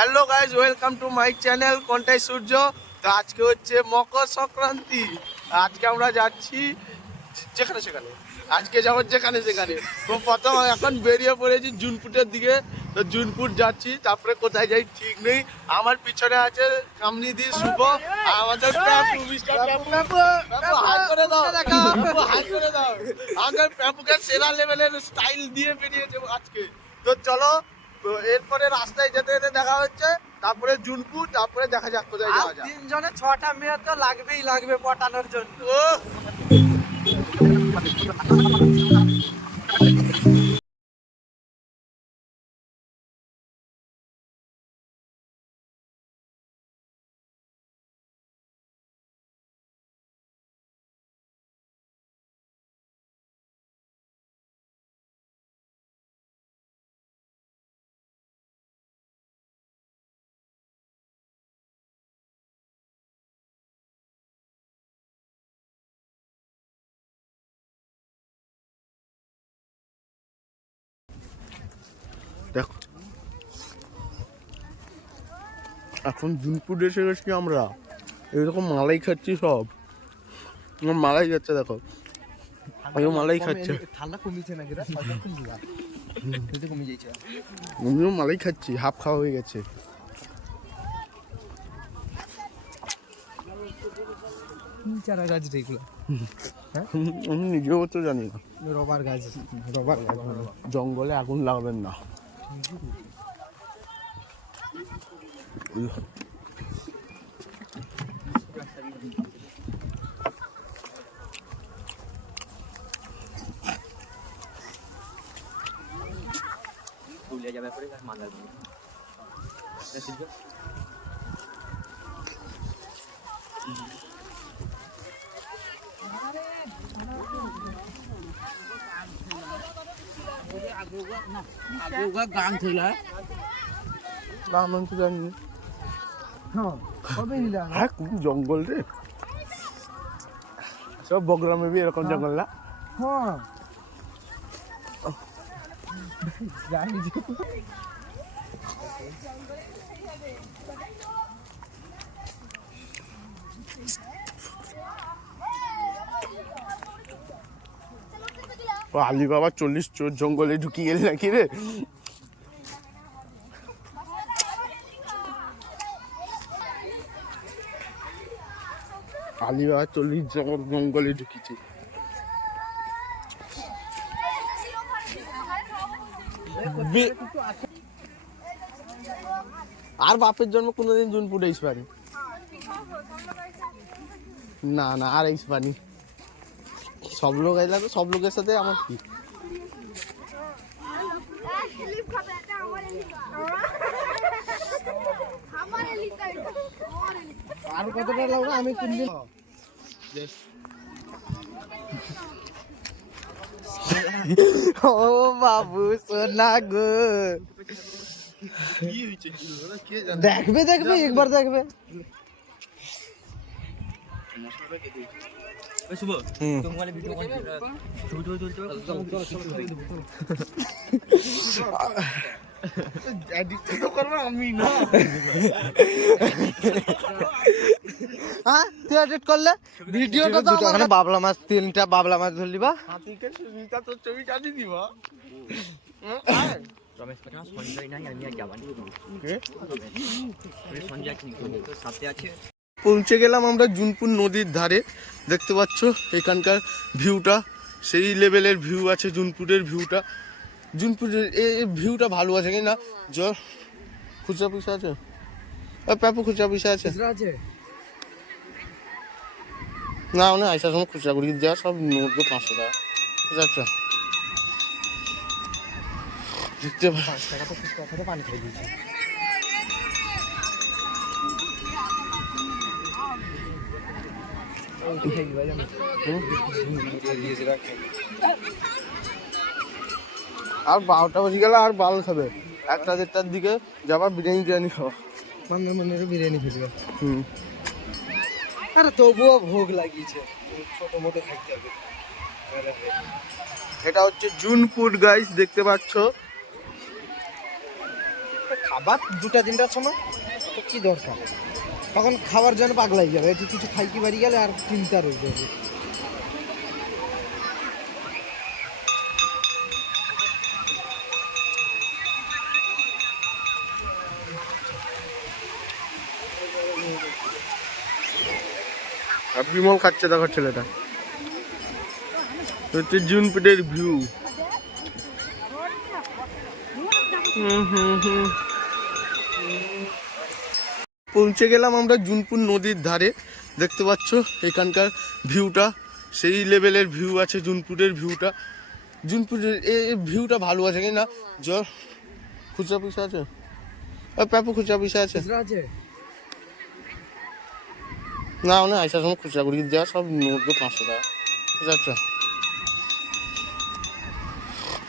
Hello guys, welcome to my channel Contai Surya. তো আজকে হচ্ছে মকর সংক্রান্তি। আজকে আমরা যাচ্ছি যেখানে সেখানে, আজকে যাবো যেখানে সেখানে। তো প্রথম এখন বেরিয়ে পড়েছি জুনপুটের দিকে। তো জুনপুট যাচ্ছি, তারপরে কোথায় যাই ঠিক নেই। আমার পিছনে আছে কামনিদি শুভ, আর আমাদের প্যাপু, মিস্টার প্যাপু। প্যাপু হাই করে দাও, প্যাপু হাই করে দাও। আমাদের প্যাপুকে সেরা লেভেলের স্টাইল দিয়ে বেরিয়েছে আজকে। তো চলো, তো এরপরে রাস্তায় যেতে যেতে দেখা হচ্ছে, তারপরে জুনপুর, তারপরে দেখা যাক কোথায় যাওয়া যায়। তিনজনে 6টা মেয়ে তো লাগবে পটানোর জন্য। দেখো, এখন জুনপুর এসে গেছি আমরা। এরকম মালাই খাচ্ছি সব, মালাই যাচ্ছে দেখো, মালাই খাচ্ছে। ঠান্ডা কমিছে নাকি রে? কমে যাইছে। আমিও মালাই খাচ্ছি, হাফ খাওয়া হয়ে গেছে। চারা গাছ এগুলো, আমি নিজেও তো জানি না। রবার গাছ। জঙ্গলে আগুন লাগাবেন না। গান ছিল আমি তো জানি। হ্যাঁ, কোন জঙ্গল রে, সব বগ্রামে বি এরকম জঙ্গল না। হ্যাঁ আলি বাবা 40 চোর জঙ্গলে ঢুকিয়ে গেল নাকি রে। আলি বাবা 40 জঙ্গলে ঢুকিয়েছে। আর বাপের জন্ম কোনোদিন জুনপুরে এসে পারি না, না আর এসে পারি। সব লোক আইলা তো সব লোকের সাথে আমার কি। আর কতটা লাগবে আমি কোনদিন ও বাবু সোনা গো। দেখবে একবার দেখবে। আমি না, হ্যাঁ তুই এডিট করলে ভিডিওটা তো আমার বাবলা মাছ 3টা বাবলা মাছ ধরলি বা হাতিকে সুবিধা তো ছবি কাটি দিবা। পৌঁছে গেলাম আমরা জুনপুর নদীর ধারে। দেখতে পাচ্ছ এখানকার ভিউটা, সেই লেভেলের ভিউ আছে জুনপুরের ভিউটা। জুনপুরের এই ভিউটা ভালো আছে কিনা। জল খুচরা পয়সা আছে, প্যাপু খুচরা পয়সা আছে না? মানে আইসার সময় খুচরা করি দেওয়া সব 500 টাকা, ঠিক আছে। দেখতে পানি খাই দিয়েছে। আর 12টা বেজে গেলে আর বাল খাবে। 1টা-1:30টার দিকে যাবা বিরিয়ানি খাওয়া। মনে বিরিয়ানি ফেলবে। আরে তবুও ভোগ লাগিয়েছে, ছোট মোটো খাইতে হবে। এটা হচ্ছে জুনপুট গাইস, দেখতে পাচ্ছ। খাবার 2টা-3টার সময় তো কি দরকার, তখন খাবার জন্য পাগলাই যাবে, একটু কিছু খাইতে বাড়ি গেলে আর চিন্তা রয়ে যাবে। আর বিমল খাচ্ছে, দেখো ছেলেটা হচ্ছে জুনপুটের ভিউ। পৌঁছে গেলাম আমরা জুনপুর নদীর ধারে। দেখতে পাচ্ছ এখানকার ভিউটা সেই লেভেলের ভিউ আছে, জুনপুরের ভিউটা। জুনপুরের এই ভিউটা ভালো আছে কি না? জল খুচরা পয়সা আছে, প্যাপু খুচরা পয়সা আছে না? মানে আইসার সময় খুচরা করি দেওয়া সব 500 টাকা, বুঝতে পারছো?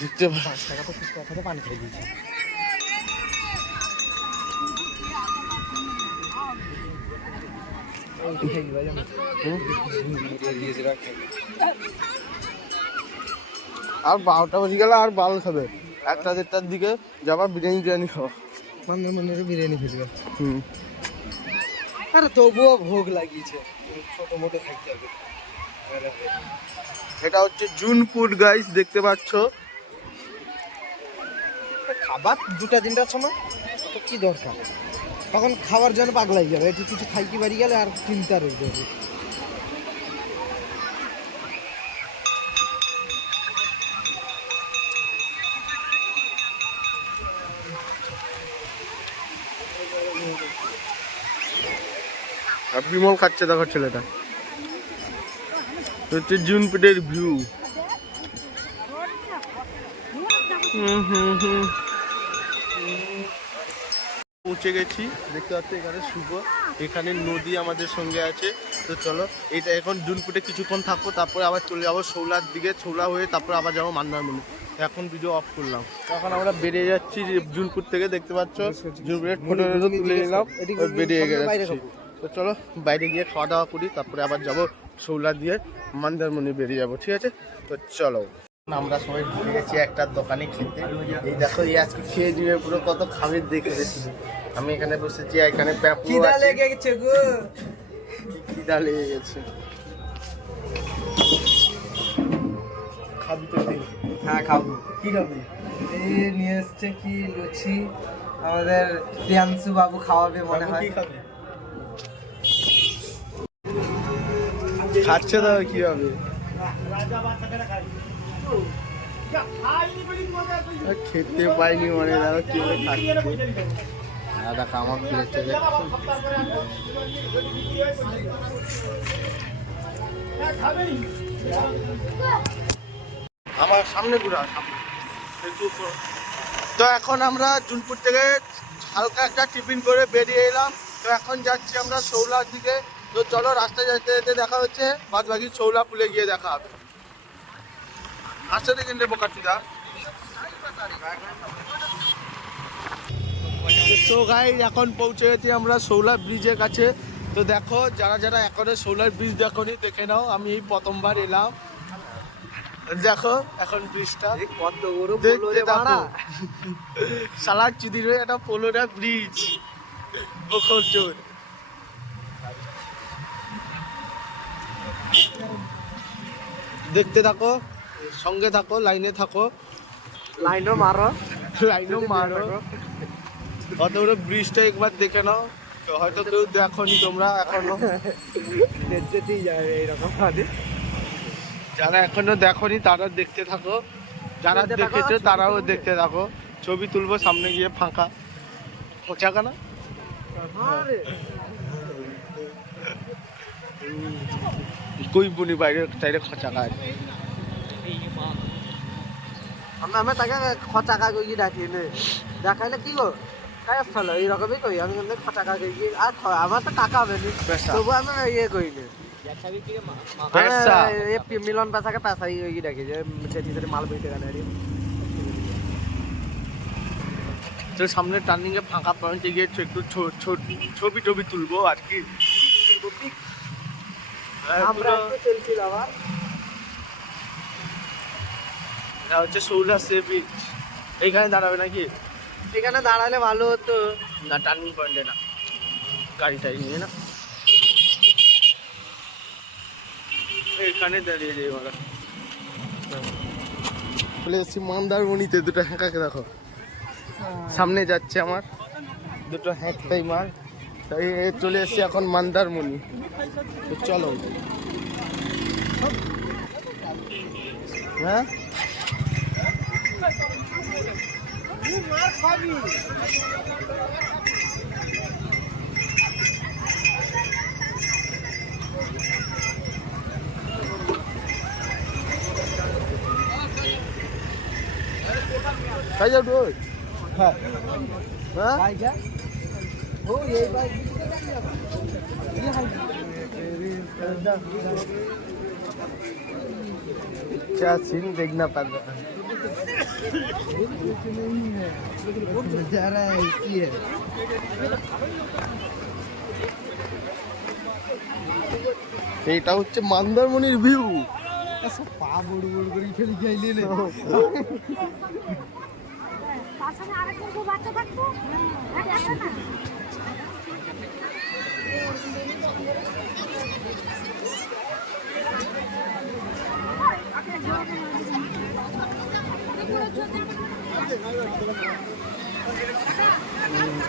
দেখতে 5 টাকা তো খুচরা করে পানি খাই দিয়েছে। আর 12টা বেজে গেলে আর বাল খাবে, 1টা-1:30টার দিকে যাবা বিরিয়ানি খাওয়া। মনে বিরিয়ানি ফেলবে। আরে তবুও ভোগ লাগিয়েছে, ছোট মোটো খাইতে হবে। এটা হচ্ছে জুনপুর গাইস, দেখতে পাচ্ছ। খাবার 2টা-3টার সময় তো কি দরকার, তখন খাবার জন্য পাগলাই যাবে, একটু কিছু খাইতে বাড়ি গেলে আর চিন্তা রয়ে যাবে। আর বিমল খাচ্ছে, দেখো ছেলেটা হচ্ছে জুনপুটের ভিউ। পৌঁছে গেছি, দেখতে পাচ্ছি এখানে শুভ, এখানে নদী আমাদের সঙ্গে আছে। তো চলো, এটা এখন জুনপুটে কিছুক্ষণ থাকবো, তারপরে আবার চলে যাবো শৌলার দিকে, শৌলা হয়ে তারপরে আবার যাবো মন্দারমণি। এখন ভিডিও অফ করলাম, এখন আমরা বেরিয়ে যাচ্ছি জুনপুর থেকে। দেখতে পাচ্ছ জুনপুরের ফটো তুলে নিলাম, বেরিয়ে যাচ্ছি। তো চলো বাইরে গিয়ে খাওয়া দাওয়া করি, তারপরে আবার যাবো শৌলা দিয়ে মন্দারমণি বেরিয়ে যাবো, ঠিক আছে? তো চলো, আমরা সবাই ঢুকে গেছি একটা দোকানে খেতে। এই দেখো, এই আজকে খেয়ে দিয়ে পুরো কত খাবার দেখে গেছি। আমি এখানে বসেছি, এখানে খিদা লেগে গেছে গো, খিদা লেগে গেছে। খাবি তো? হ্যাঁ খাবো। কি খাবি? এই নিয়ে এসছে কি লুচি, আমাদের প্রিয়াংশু বাবু খাওয়াবে মনে হয়। কি খাবি? খাচ্ছে তো কি হবে, খেতে পাইনি মানে দাদা কি খাচ্ছে। দেখো আমার প্লেটে আমার সামনে ঘুরা। তো এখন আমরা জুনপুর থেকে হালকা একটা টিফিন করে বেরিয়ে এলাম। তো এখন যাচ্ছি আমরা শৌলার দিকে। তো চলো, রাস্তায় যেতে যেতে দেখা হচ্ছে, বাদ বাকি শৌলা পুলে গিয়ে দেখা হবে। আসতে দেখেন রে বোকাচুদা। তো গাইস, এখন পৌঁছে গেছি আমরা শৌলা ব্রিজের কাছে। তো দেখো, যারা যারা এখনো শৌলার ব্রিজ দেখোনি দেখে নাও, আমি এই প্রথমবার এলাম। দেখো এখন ব্রিজটা কত বড় দেখতে দেখো, সালার চিদির হয়ে একটা পোলোরা ব্রিজ। দেখতে থাকো, সঙ্গে থাকো, লাইনে থাকো, লাইনও মারো, লাইনও মারো। কত বড় ব্রিজটা একবার দেখে নাও। তো হয়তো কেউ দেখোনি তোমরা এখনো, যেতেই যায় এইরকম ভাবে। যারা এখনো দেখোনি তারা দেখতে থাকো, যারা দেখেছো তারাও দেখতে থাকো। ছবি তুলবো সামনে গিয়ে, ফাঁকা খোঁচাকা না কই বুনি বাইরে চাইলে খোঁচাকা আছে। আমি তাকে খচাকা কই ডাকিলে দেখাইলে কি গো কাজ ফেলো এইরকমই কই, আমি কিন্তু খচাকা কই আর আমার তো টাকা হবে না, তবু আমি ইয়ে কইনি মিলন পেশাকে পেশাই ডাকি যে মাল বইতে গানে। তো সামনে টার্নিং এ ফাঁকা পয়েন্টে গিয়ে একটু ছবি টবি তুলবো আর কি। এটা হচ্ছে শৌলা সে বিচ, এইখানে দাঁড়াবে নাকি? এখানে দাঁড়ালে ভালো হতো। না টার্নিং পয়েন্টে না, গাড়িটাই নিয়ে না এখানে দাঁড়িয়ে যাই আমরা। চলে এসেছি মন্দারমণিতে, দুটো হ্যাঁকাকে দেখো সামনে যাচ্ছে আমার, দুটো হ্যাঁকটাই মার। তাই চলে এসেছি এখন মন্দারমণি, তো চলো। হ্যাঁ খাই যাও ডোজ। হ্যাঁ হ্যাঁ ও এই বাইক क्या सीन देखना पड़ रहा है। नजारा ऐसी है। এইটা হচ্ছে মন্দারমণির ভিউ। পা বড় বড় করে ফেলে গেলে না পাশে আরেকজন কেউ বাচ্চা থাকতো এটা আসে না।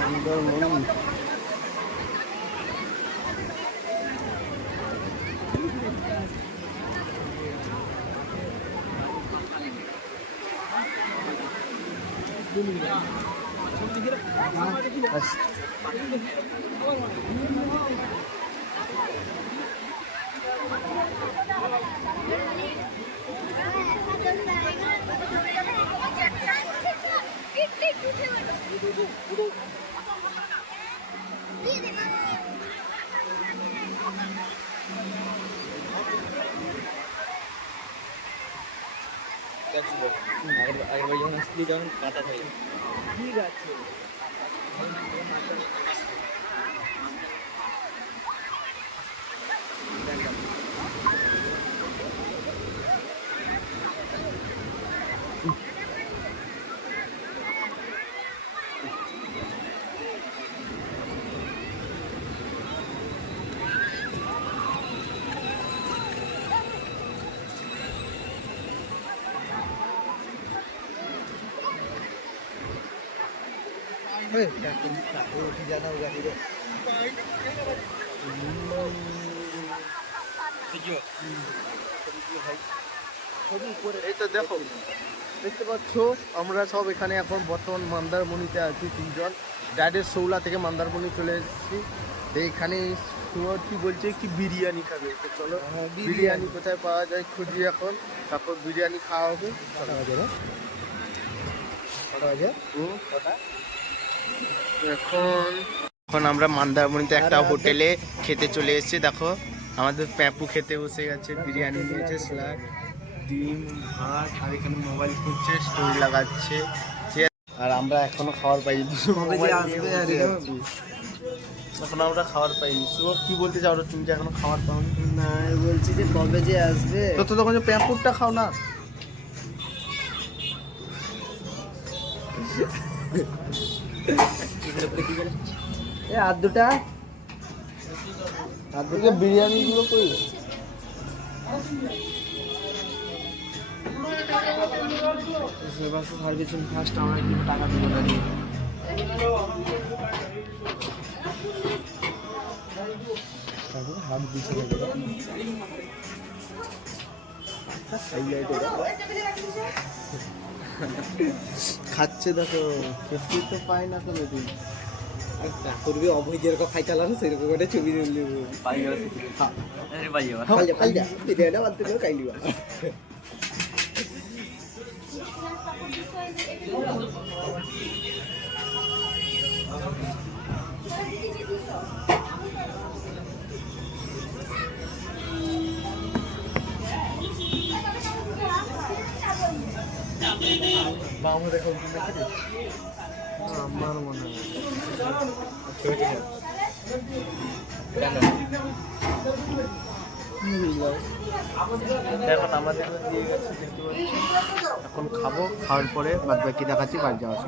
মন্দারমণি আগের যখন আসলি যখন কাটা থাকে ঠিক আছে। जाना होगा এই তো দেখো, দেখতে পাচ্ছ আমরা সব এখানে এখন বর্তমান মন্দারমণিতে আছি তিনজন। ডাইরেক্ট সৌলা থেকে মন্দারমণি চলে এসেছি। তো এখানে কি বলছে কি বিরিয়ানি খাবে, তো চলো বিরিয়ানি কোথায় পাওয়া যায় খুঁজি এখন, তারপর বিরিয়ানি খাওয়া হবে। এখন এখন আমরা মন্দারমণিতে একটা হোটেলে খেতে চলে এসেছি। দেখো আমাদের প্যাপু খেতে বসে গেছে, বিরিয়ানি নিয়েছে, স্যালাড, ডিম, ভাত, আর এখানে মোবাইল খুঁজছে, স্টোরি লাগাচ্ছে। আর আমরা এখনো খাবার পাইনি, এখন আমরা খাবার পাইনি। কি বলতে চাও তুমি যে এখনো খাবার পাওনি? না বলছি যে কবে যে আসবে। তো তখন যে প্যাপুরটা খাও না। এ আর দুটা বিরিয়ানি গুলো কই? সার্ভিসিং ফার্স্ট আমরা কিন্তু টাকা দেবো না। হাত দিচ্ছে খাচ্ছে দেখো, খেতে তো পায় না তো নদী। করবি অভয় যেরকম খাই চালানো সেরকম একটা ছবি খাইলিবা। আমার মনে হয় এখন আমাদের দিয়ে গেছে, দেখতে পাচ্ছি। এখন খাবো, খাওয়ার পরে বাদ বাকি দেখাচ্ছি বাড়ি যাওয়ার সময়।